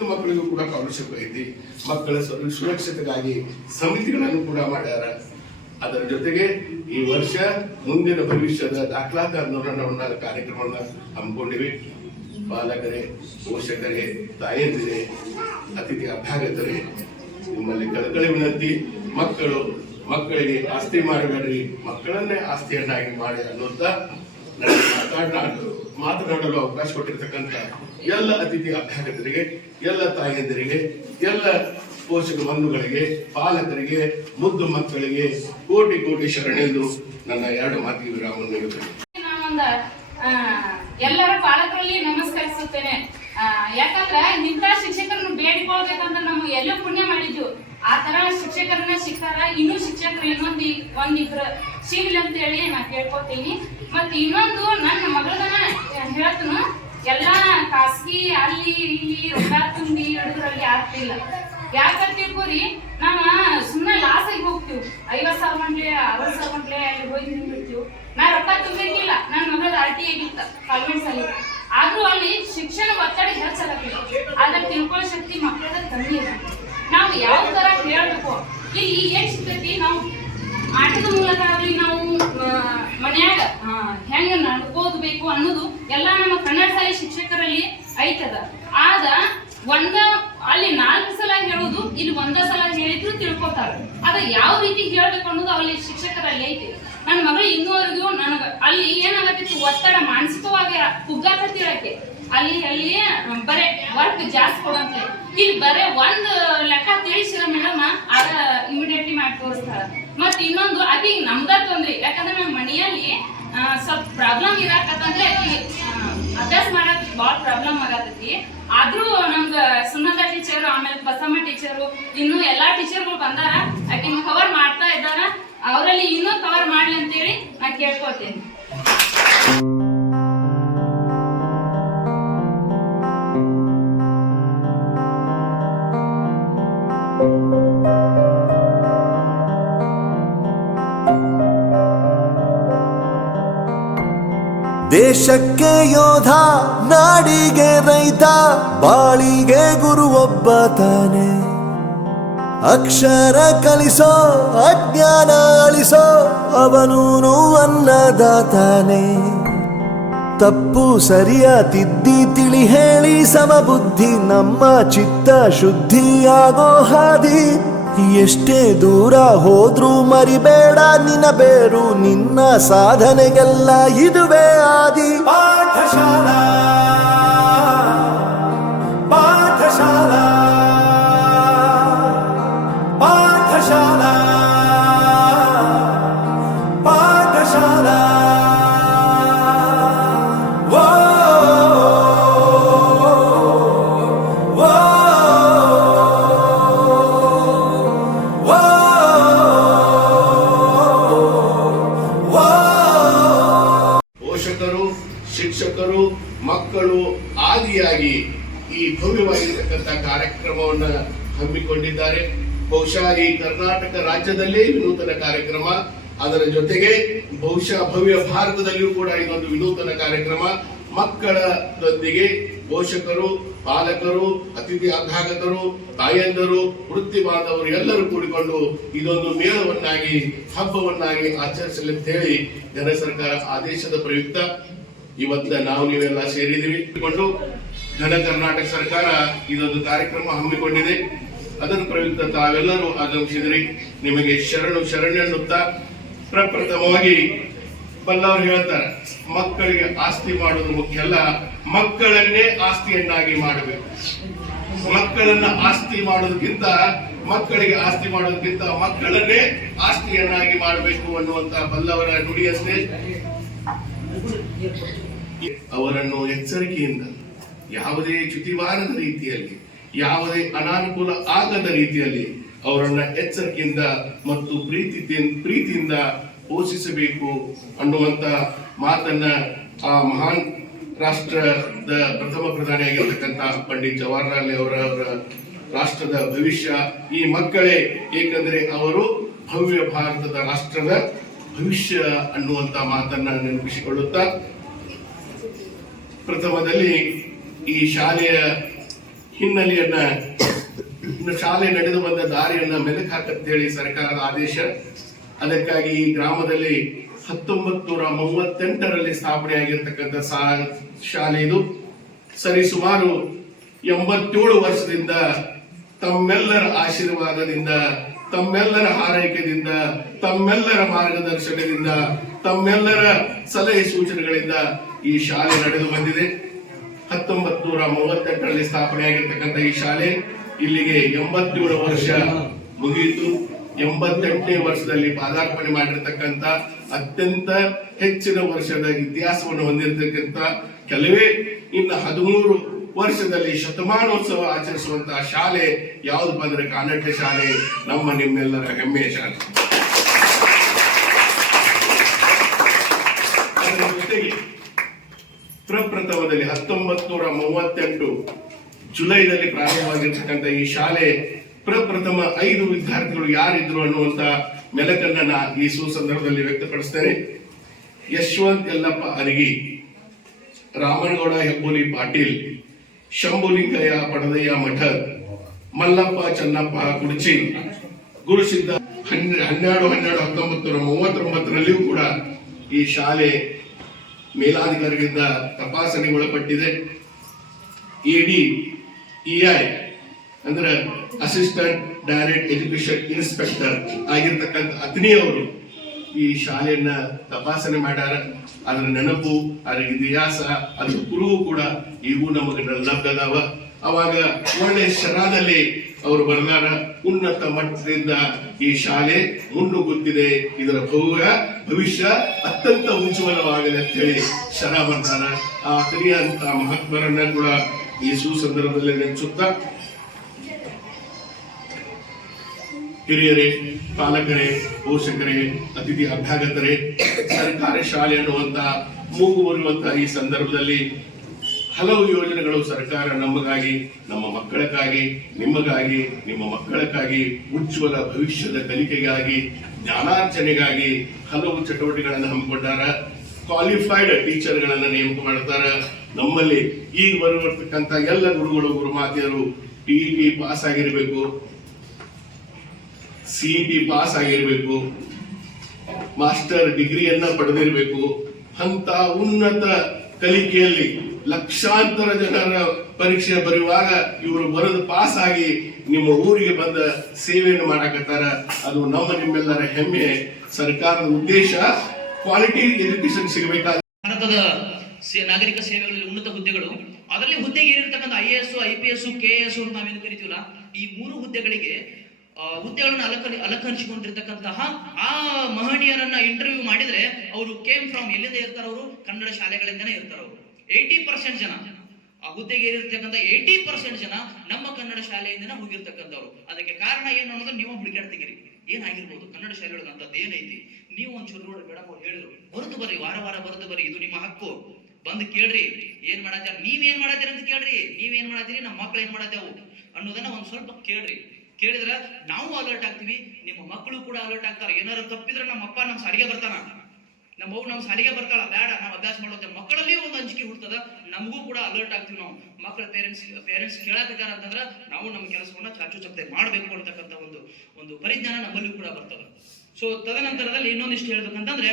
ಪ್ರತಿಯೊಂದು ಮಕ್ಕಳಿಗೂ ಕೂಡ ಸ್ಕಾಲರ್ಶಿಪ್ ಐತಿ. ಮಕ್ಕಳ ಸುರಕ್ಷತೆಗಾಗಿ ಸಮಿತಿಗಳನ್ನು ಕೂಡ ಮಾಡ್ಯಾರ. ಅದರ ಜೊತೆಗೆ ಈ ವರ್ಷ ಮುಂದಿನ ಭವಿಷ್ಯದ ದಾಖಲಾತಿ ಆಂದೋಲನವನ್ನ ಕಾರ್ಯಕ್ರಮವನ್ನು ಹಮ್ಮಿಕೊಂಡಿವೆ. ಪಾಲಕರೇ, ಪೋಷಕರೇ, ತಾಯಂದಿರೇ, ಅತಿಥಿ ಅಭ್ಯಾಗತರೇ, ನಿಮ್ಮಲ್ಲಿ ಕಳಕಳಿ ವಿನಂತಿ, ಮಕ್ಕಳಿಗೆ ಆಸ್ತಿ ಮಾಡಬೇಡ್ರಿ, ಮಕ್ಕಳನ್ನೇ ಆಸ್ತಿಯನ್ನಾಗಿ ಮಾಡಿ ಅನ್ನುವಂತ ಮಾತನಾಡಲು ಅವಕಾಶ ಕೊಟ್ಟಿರ್ತಕ್ಕಂಥ ಎಲ್ಲ ಅತಿಥಿ ಅಭ್ಯಾಗತರಿಗೆ, ಎಲ್ಲ ತಾಯಂದಿರಿಗೆ, ಎಲ್ಲ ಪೋಷಕ ಬಂಧುಗಳಿಗೆ, ಪಾಲಕರಿಗೆ, ಮುದ್ದು ಮಕ್ಕಳಿಗೆ ಕೋಟಿ ಕೋಟಿ ಶರಣೆಂದು ನನ್ನ 2 ಮಾತಿಗೆ ವಿರಾಮವನ್ನು ನೀಡುತ್ತೇನೆ. ಎಲ್ಲರ ಪಾಲಕರಲ್ಲಿ ನಮಸ್ಕರಿಸುತ್ತೇನೆ. ಯಾಕಂದ್ರೆ ಇಂಥ ಶಿಕ್ಷಕರನ್ನು ಬೇಡಿಕೊಳ್ಬೇಕಂದ್ರೆ ನಮ್ಗೆ ಎಲ್ಲೂ ಪುಣ್ಯ ಮಾಡಿದ್ವು. ಆ ತರ ಶಿಕ್ಷಕರನ್ನ ಸಿಕ್ತಾರ. ಇನ್ನೂ ಶಿಕ್ಷಕರು ಒಂದಿಬ್ರು ಸಿಗ್ಲಿ ಅಂತ ಹೇಳಿ ನಾ ಕೇಳ್ಕೊತೀನಿ. ಮತ್ತೆ ಇನ್ನೊಂದು ನನ್ನ ಮಗಳನ್ನ ಹೇಳ್ತನು, ಎಲ್ಲಾ ಖಾಸಗಿ ಅಲ್ಲಿ ಇಲ್ಲಿ ರೊಕ್ಕ ತುಂಬಿ ಹಿಡಿದ್ರಲ್ಲಿ ಆಗ್ತಿಲ್ಲ. ಯಾಕಂತ ತಿಳ್ಕೊರಿ, ನಾವ ಸುಮ್ಮನೆ ಲಾಸ್ ಆಗಿ ಹೋಗ್ತೀವಿ. 50,000 ಗಂಟ್ಲೆ 60,000 ಗಂಟ್ಲೆ ಅಲ್ಲಿ ಹೋಗಿ ನಿಂತಿರ್ತೀವಿ. ನಾ ರೊಕ್ಕ ತುಂಬಿರ್ತಿಲ್ಲ. ನನ್ನ ಮಗಳ RT ಆಗಿತ್ತ ಕಾನ್ವೆಂಟ್ಸ್ ಅಲ್ಲಿ. ಆದ್ರೂ ಅಲ್ಲಿ ಶಿಕ್ಷಣ ಒತ್ತಡ ಹೆಚ್ಚಾಗತ್ತಿಲ್ಲ. ಆದ್ರೆ ತಿಳ್ಕೊಳ್ಳೋ ಶಕ್ತಿ ಮಕ್ಕಳದ ಕಮ್ಮಿ ಇದೆ. ನಾವು ಯಾವ ತರ ಹೇಳ್ಬೇಕು, ಇಲ್ಲಿ ಏನ್ ಸಿಗ್ತೈತಿ, ನಾವು ಆಟದ ಮೂಲಕ ಆಗ್ಲಿ, ನಾವು ಮನ್ಯಾಗ ಹೆಂಗ ನಡ್ಕೋಬೇಕು ಅನ್ನೋದು ಎಲ್ಲ ನಮ್ಮ ಕನ್ನಡ ಶಾಲೆ ಶಿಕ್ಷಕರಲ್ಲಿ ಐತದ. ಆದ ಅಲ್ಲಿ 4 ಸಲ ಹೇಳೋದು, ಇಲ್ಲಿ 1 ಸಲ ಹೇಳಿದ್ರು ತಿಳ್ಕೊತಾರ. ಅದ ಯಾವ ರೀತಿ ಹೇಳ್ಬೇಕು ಅನ್ನೋದು ಅಲ್ಲಿ ಶಿಕ್ಷಕರಲ್ಲಿ ಐತಿ. ನನ್ನ ಮಗಳು ಇನ್ನೂವರೆಗೂ ನನಗ ಅಲ್ಲಿ ಏನಾಗತ್ತಿತ್ತು, ಒತ್ತಡ ಮಾನಸಿಕವಾಗಿ ಕುಗ್ಗಾಕತ್ತಿರಕ್ಕೆ. ಅಲ್ಲಿ ಬರೇ ವರ್ಕ್ ಜಾಸ್ತಿ ಕೊಡಂತ. ಇಲ್ಲಿ ಬರೇ 1 ಲೆಕ್ಕ ತಿಳಿಸಿರ ಮೇಡಮ್, ಅದ ಇಮಿಡಿಯೇಟ್ಲಿ ಮಾಡಿ ತೋರಿಸ್ತಾರ. ಮತ್ ಇನ್ನೊಂದು ಆಕಿ ನಮ್ದ ತೊಂದ್ರೆ, ಯಾಕಂದ್ರೆ ನಮ್ಮ ಮನೆಯಲ್ಲಿ ಸ್ವಲ್ಪ ಪ್ರಾಬ್ಲಮ್ ಇರಾಕತ್ತಂದ್ರೆ ಅಭ್ಯಾಸ ಮಾಡಕ್ ಬಾಳ ಪ್ರಾಬ್ಲಮ್ ಆಗತೈತಿ. ಆದ್ರೂ ನಮ್ಗ ಸುನಂದ ಟೀಚರ್, ಆಮೇಲೆ ಬಸಮ್ಮ ಟೀಚರು, ಇನ್ನು ಎಲ್ಲಾ ಟೀಚರ್ಗಳು ಬಂದಾರ. ಆಕಿನ ಕವರ್ ಮಾಡ್ತಾ ಇದ್ದಾರ. ಅವರಲ್ಲಿ ಇನ್ನೂ ಕವರ್ ಮಾಡ್ಲಿ ಅಂತೇಳಿ ನಾ ಕೇಳ್ಕೊತೀನಿ. ದೇಶಕ್ಕೆ ಯೋಧ, ನಾಡಿಗೆ ರೈತ, ಬಾಳಿಗೆ ಗುರು ಒಬ್ಬ ತಾನೆ. ಅಕ್ಷರ ಕಲಿಸೋ, ಅಜ್ಞಾನ ಅಳಿಸೋ, ಅವನೂನು ಅನ್ನದಾತಾನೆ. ತಪ್ಪು ಸರಿಯ ತಿದ್ದಿ ತಿಳಿ ಹೇಳಿ ಸಮಬುದ್ಧಿ, ನಮ್ಮ ಚಿತ್ತ ಶುದ್ಧಿಯಾಗೋ ಹಾದಿ. ಎಷ್ಟೇ ದೂರ ಹೋದ್ರೂ ಮರಿಬೇಡ ನಿನ್ನ ಬೇರು, ನಿನ್ನ ಸಾಧನೆಗೆಲ್ಲ ಇದುವೇ ಆದಿ. ಪಾಠಶಾಲಾ ಪಾಠಶಾಲಾ ಪಾಠಶಾಲಾ ಪಾಠಶಾಲಾ. ಶಿಕ್ಷಕರು, ಮಕ್ಕಳು ಆದಿಯಾಗಿ ಈ ಭವ್ಯವಾಗಿರ್ತಕ್ಕಂಥ ಕಾರ್ಯಕ್ರಮವನ್ನು ಹಮ್ಮಿಕೊಂಡಿದ್ದಾರೆ. ಬಹುಶಃ ಈ ಕರ್ನಾಟಕ ರಾಜ್ಯದಲ್ಲೇ ವಿನೂತನ ಕಾರ್ಯಕ್ರಮ. ಅದರ ಜೊತೆಗೆ ಬಹುಶಃ ಭವ್ಯ ಭಾರತದಲ್ಲಿಯೂ ಕೂಡ ಇದೊಂದು ವಿನೂತನ ಕಾರ್ಯಕ್ರಮ. ಮಕ್ಕಳದೊಂದಿಗೆ ಪೋಷಕರು, ಪಾಲಕರು, ಅತಿಥಿ ಅಭ್ಯಾಗತರು, ತಾಯಂದರು, ವೃತ್ತಿ ಬಾಂಧವರು ಎಲ್ಲರೂ ಕೂಡಿಕೊಂಡು ಇದೊಂದು ಮೇಳವನ್ನಾಗಿ, ಹಬ್ಬವನ್ನಾಗಿ ಆಚರಿಸಲಿ ಅಂತ ಹೇಳಿ ಕೇಂದ್ರ ಸರ್ಕಾರ ಆದೇಶದ ಪ್ರಯುಕ್ತ ಇವತ್ತ ನಾವು ನೀವೆಲ್ಲ ಸೇರಿದ್ದೀವಿ. ಘನ ಕರ್ನಾಟಕ ಸರ್ಕಾರ ಇದೊಂದು ಕಾರ್ಯಕ್ರಮ ಹಮ್ಮಿಕೊಂಡಿದೆ. ಅದರ ಪ್ರಯುಕ್ತ ತಾವೆಲ್ಲರೂ ಆಗಮಿಸಿದ್ರಿ. ನಿಮಗೆ ಶರಣೆನ್ನುತ್ತಾ ಪ್ರಪ್ರಥಮವಾಗಿ ಬಲ್ಲವರು ಹೇಳ್ತಾರೆ, ಮಕ್ಕಳಿಗೆ ಆಸ್ತಿ ಮಾಡೋದು ಮುಖ್ಯ ಅಲ್ಲ, ಮಕ್ಕಳನ್ನೇ ಆಸ್ತಿಯನ್ನಾಗಿ ಮಾಡಬೇಕು. ಮಕ್ಕಳನ್ನ ಆಸ್ತಿ ಮಾಡೋದಕ್ಕಿಂತ, ಮಕ್ಕಳಿಗೆ ಆಸ್ತಿ ಮಾಡೋದಕ್ಕಿಂತ ಮಕ್ಕಳನ್ನೇ ಆಸ್ತಿಯನ್ನಾಗಿ ಮಾಡಬೇಕು ಅನ್ನುವಂತ ಬಲ್ಲವರ ನುಡಿಯಷ್ಟೇ. ಅವರನ್ನು ಎಚ್ಚರಿಕೆಯಿಂದ, ಯಾವುದೇ ಚ್ಯುತಿವಾರದ ರೀತಿಯಲ್ಲಿ, ಯಾವುದೇ ಅನಾನುಕೂಲ ಆಗದ ರೀತಿಯಲ್ಲಿ ಅವರನ್ನ ಎಚ್ಚರಿಕೆಯಿಂದ ಮತ್ತು ಪ್ರೀತಿಯಿಂದ ಪೋಷಿಸಬೇಕು ಅನ್ನುವಂತ ಮಾತನ್ನ ಆ ಮಹಾನ್ ರಾಷ್ಟ್ರದ ಪ್ರಥಮ ಪ್ರಧಾನಿಯಾಗಿರ್ತಕ್ಕಂಥ ಪಂಡಿತ್ ಜವಾಹರಲಾಲ್ ನೆಹರು ಅವರ ರಾಷ್ಟ್ರದ ಭವಿಷ್ಯ ಈ ಮಕ್ಕಳೇ. ಏಕೆಂದರೆ ಅವರು ಭವ್ಯ ಭಾರತದ ರಾಷ್ಟ್ರದ ಭವಿಷ್ಯ ಅನ್ನುವಂತ ಮಾತನ್ನ ನೆನಪಿಸಿಕೊಳ್ಳುತ್ತಾ, ಪ್ರಥಮದಲ್ಲಿ ಈ ಶಾಲೆಯ ಹಿನ್ನೆಲೆಯನ್ನ ಶಾಲೆ ನಡೆದು ಬಂದ ದಾರಿಯನ್ನ ಮೆಲುಕು ಹಾಕಂತೇಳಿ ಸರ್ಕಾರದ ಆದೇಶ. ಅದಕ್ಕಾಗಿ ಈ ಗ್ರಾಮದಲ್ಲಿ 1938ರಲ್ಲಿ ಸ್ಥಾಪನೆ ಆಗಿರ್ತಕ್ಕಂಥ ಶಾಲೆ ಇದು. ಸರಿಸುಮಾರು 87 ವರ್ಷದಿಂದ ತಮ್ಮೆಲ್ಲರ ಆಶೀರ್ವಾದದಿಂದ, ತಮ್ಮೆಲ್ಲರ ಹಾರೈಕೆಯಿಂದ, ತಮ್ಮೆಲ್ಲರ ಮಾರ್ಗದರ್ಶನದಿಂದ, ತಮ್ಮೆಲ್ಲರ ಸಲಹೆ ಸೂಚನೆಗಳಿಂದ ಈ ಶಾಲೆ ನಡೆದು ಬಂದಿದೆ. 1938ರಲ್ಲಿ ಸ್ಥಾಪನೆ ಆಗಿರ್ತಕ್ಕಂಥ ಈ ಶಾಲೆ ಇಲ್ಲಿಗೆ 87 ವರ್ಷ ಮುಗಿಯಿತು. 88ನೇ ವರ್ಷದಲ್ಲಿ ಪಾದಾರ್ಪಣೆ ಮಾಡಿರ್ತಕ್ಕಂಥ ಅತ್ಯಂತ ಹೆಚ್ಚಿನ ವರ್ಷದ ಇತಿಹಾಸವನ್ನು ಹೊಂದಿರತಕ್ಕಂಥ ಕೆಲವೇ ಇನ್ನು 13 ವರ್ಷದಲ್ಲಿ ಶತಮಾನೋತ್ಸವ ಆಚರಿಸುವಂತಹ ಶಾಲೆ ಯಾವುದಪ್ಪ ಅಂದ್ರೆ ಕಾನಟ್ಟೆ ಶಾಲೆ, ನಮ್ಮ ನಿಮ್ಮೆಲ್ಲರ ಹೆಮ್ಮೆಯ ಶಾಲೆ. ಅದರ ಜೊತೆಗೆ ಪ್ರಪ್ರಥಮದಲ್ಲಿ 1938 ಜುಲೈದಲ್ಲಿ ಪ್ರಾರಂಭವಾಗಿರ್ತಕ್ಕಂಥ ಈ ಶಾಲೆ ಪ್ರಪ್ರಥಮ 5 ವಿದ್ಯಾರ್ಥಿಗಳು ಯಾರಿದ್ರು ಅನ್ನುವಂತ ಮೆಲಕನ್ನ ಈ ಸುಸಂದರ್ಭದಲ್ಲಿ ವ್ಯಕ್ತಪಡಿಸ್ತೇನೆ. ಯಶವಂತ್ ಯಲ್ಲಪ್ಪ ಅರಗಿ, ರಾಮನಗೌಡ ಹೆಬ್ಬೂಲಿ ಪಾಟೀಲ್, ಶಂಭುಲಿಂಗಯ್ಯ ಪಡದಯ್ಯ ಮಠದ್, ಮಲ್ಲಪ್ಪ ಚನ್ನಪ್ಪ ಕುಡಚಿ, ಗುರುಸಿದ್ದ 12/12/1939 ಕೂಡ ಈ ಶಾಲೆ ಮೇಲಾಧಿಕಾರಿಗಳಿಂದ ತಪಾಸಣೆಗೆ ಒಳಪಟ್ಟಿದೆ. EI ಅಂದ್ರೆ ಅಸಿಸ್ಟೆಂಟ್ ಡೈರೆಕ್ಟ್ ಎಜುಕೇಶನ್ ಇನ್ಸ್ಪೆಕ್ಟರ್ ಆಗಿರ್ತಕ್ಕಂಥ ಅತ್ನಿ ಅವರು ಈ ಶಾಲೆಯನ್ನ ತಪಾಸಣೆ ಮಾಡ್ಯಾರ. ಅದರ ನೆನಪು, ಅದರ ಇತಿಹಾಸ, ಅದ್ರ ಕುರುಹು ಕೂಡ ಇವು ನಮಗೆ ಲಭ್ಯದಾವ. ಅವಾಗ ಒಳ್ಳೆ ಶರಾದಲ್ಲಿ ಅವರು ಬರೆದಾರ, ಉನ್ನತ ಮಟ್ಟದಿಂದ ಈ ಶಾಲೆ ಮುನ್ನುಗ್ಗುತ್ತಿದೆ, ಇದರ ಭವಿಷ್ಯ ಅತ್ಯಂತ ಉಜ್ವಲವಾಗಲಿ ಅಂತ ಹೇಳಿ ಶರ ಬರ್ತಾರ. ಆ ಅತ್ನಿಯಂತ ಮಹಾತ್ಮರನ್ನ ಕೂಡ ಈ ಸುಸಂದರ್ಭದಲ್ಲಿ ನೆನೆಸುತ್ತಾ, ಹಿರಿಯರೇ, ಪಾಲಕರೇ, ಪೋಷಕರೇ, ಅತಿಥಿ ಅಭ್ಯಾಗತರೇ, ಸರ್ಕಾರಿ ಶಾಲೆ ಅನ್ನುವಂತ ಮೂಗು ಬರುವಂತಹ ಈ ಸಂದರ್ಭದಲ್ಲಿ ಹಲವು ಯೋಜನೆಗಳು ಸರ್ಕಾರ ನಮಗಾಗಿ, ನಮ್ಮ ಮಕ್ಕಳಕ್ಕಾಗಿ, ನಿಮಗಾಗಿ, ನಿಮ್ಮ ಮಕ್ಕಳಕ್ಕಾಗಿ, ಉಜ್ವಲ ಭವಿಷ್ಯದ ಕಲಿಕೆಗಾಗಿ, ಜ್ಞಾನಾರ್ಜನೆಗಾಗಿ ಹಲವು ಚಟುವಟಿಕೆಗಳನ್ನು ಹಮ್ಮಿಕೊಂಡಾರ. ಕ್ವಾಲಿಫೈಡ್ ಟೀಚರ್ಗಳನ್ನ ನೇಮಕ ಮಾಡ್ತಾರ. ನಮ್ಮಲ್ಲಿ ಈಗ ಬರುವರ್ತಕ್ಕಂಥ ಎಲ್ಲ ಗುರುಗಳು, ಗುರುಮಾತೆಯರು TET ಪಾಸ್ ಆಗಿರಬೇಕು, CET ಪಾಸ್ ಆಗಿರಬೇಕು, ಮಾಸ್ಟರ್ ಡಿಗ್ರಿಯನ್ನ ಪಡೆದಿರಬೇಕು. ಅಂತ ಉನ್ನತ ಕಲಿಕೆಯಲ್ಲಿ ಲಕ್ಷಾಂತರ ಜನರ ಪರೀಕ್ಷೆ ಬರೆಯುವಾಗ ಇವರು ಬರೆದು ಪಾಸ್ ಆಗಿ ನಿಮ್ಮ ಊರಿಗೆ ಬಂದ ಸೇವೆಯನ್ನು ಮಾಡಕತ್ತಾರ. ಅದು ನಮ್ಮ ನಿಮ್ಮೆಲ್ಲರ ಹೆಮ್ಮೆ. ಸರ್ಕಾರದ ಉದ್ದೇಶ ಕ್ವಾಲಿಟಿ ಎಜುಕೇಶನ್ ಸಿಗಬೇಕಾದ ಭಾರತದ ನಾಗರಿಕ ಸೇವೆಗಳಲ್ಲಿ ಉನ್ನತ ಹುದ್ದೆಗಳು, ಅದರಲ್ಲಿ ಹುದ್ದೆಗೆ ಇರತಕ್ಕಂಥ IAS, IPS, KAS ಅಂತ ನಾವೇನು ಕರಿತೀವಲ್ಲ, ಈ 3 ಹುದ್ದೆಗಳಿಗೆ ಹುದ್ದೆಗಳನ್ನು ಅಲಂಕರಿಸಿಕೊಂಡಿರ್ತಕ್ಕಂತಹ ಆ ಮಹನೀಯರನ್ನ ಇಂಟರ್ವ್ಯೂ ಮಾಡಿದ್ರೆ ಅವರು ಕೇಮ್ ಫ್ರಮ್ ಎಲ್ಲಿಂದ ಇರ್ತಾರ? ಅವರು ಕನ್ನಡ ಶಾಲೆಗಳಿಂದನೇ ಇರ್ತಾರ. ಅವರು 80% ಜನ ಆ ಹುದ್ದೆಗೆ ಇರತಕ್ಕಂಥ 80% ಜನ ನಮ್ಮ ಕನ್ನಡ ಶಾಲೆಯಿಂದನೇ ಹೋಗಿರ್ತಕ್ಕಂಥವ್ರು. ಅದಕ್ಕೆ ಕಾರಣ ಏನು ಅನ್ನೋದು ನೀವು ಹುಡುಕಾಡ್ತೀರಿ. ಏನಾಗಿರ್ಬೋದು ಕನ್ನಡ ಶಾಲೆಗಳಿಗೆ ಅಂತದ್ದು ಏನೈತಿ? ನೀವು ಒಂಚೂರು ನೋಡಿ, ಮೇಡಮ್ ಅವ್ರು ಹೇಳಿದ್ರು, ಬರೆದು ಬರ್ರಿ, ವಾರ ಬರೆದು ಬರ್ರಿ, ಇದು ನಿಮ್ಮ ಹಕ್ಕು, ಬಂದು ಕೇಳ್ರಿ, ಏನ್ ಮಾಡತ್ತೀರ, ನೀವೇನ್ ಮಾಡತ್ತೀರಿ ಅಂತ ಕೇಳ್ರಿ, ನೀವೇನ್ ಮಾಡತ್ತೀರಿ, ನಮ್ಮ ಮಕ್ಳು ಏನ್ ಮಾಡತ್ತೇವು ಅನ್ನೋದನ್ನ ಒಂದ್ ಸ್ವಲ್ಪ ಕೇಳ್ರಿ. ಕೇಳಿದ್ರೆ ನಾವು ಅಲರ್ಟ್ ಆಗ್ತೀವಿ, ನಿಮ್ಮ ಮಕ್ಕಳು ಕೂಡ ಅಲರ್ಟ್ ಆಗ್ತಾರೆ. ಏನಾದ್ರು ತಪ್ಪಿದ್ರೆ ನಮ್ಮ ಅಪ್ಪ ನಮ್ಮ ಸಾಲಿಗೆ ಬರ್ತಾನ, ನಮ್ಮ ಅವ್ರು ನಮ್ಮ ಸಾಲಿಗೆ ಬರ್ತಾಳ, ಬೇಡ ನಾವು ಅಭ್ಯಾಸ ಮಾಡೋದು, ಮಕ್ಕಳಲ್ಲಿ ಒಂದು ಅಂಜಿಕೆ ಹುಡ್ತದ, ನಮಗೂ ಕೂಡ ಅಲರ್ಟ್ ಆಗ್ತೀವಿ. ನಾವು ಮಕ್ಕಳ ಪೇರೆಂಟ್ಸ್ ಕೇಳಾಕತ್ತಾರ ಅಂತಂದ್ರೆ ನಾವು ನಮ್ಮ ಕೆಲಸವನ್ನ ಚಾಚು ಚಪ್ಪದೆ ಮಾಡಬೇಕು ಅಂತಕ್ಕಂಥ ಒಂದು ಪರಿಜ್ಞಾನ ನಮ್ಮಲ್ಲಿಯೂ ಕೂಡ ಬರ್ತದೆ. ಸೊ ತದನಂತರದಲ್ಲಿ ಇನ್ನೊಂದಿಷ್ಟು ಹೇಳ್ಬೇಕಂತಂದ್ರೆ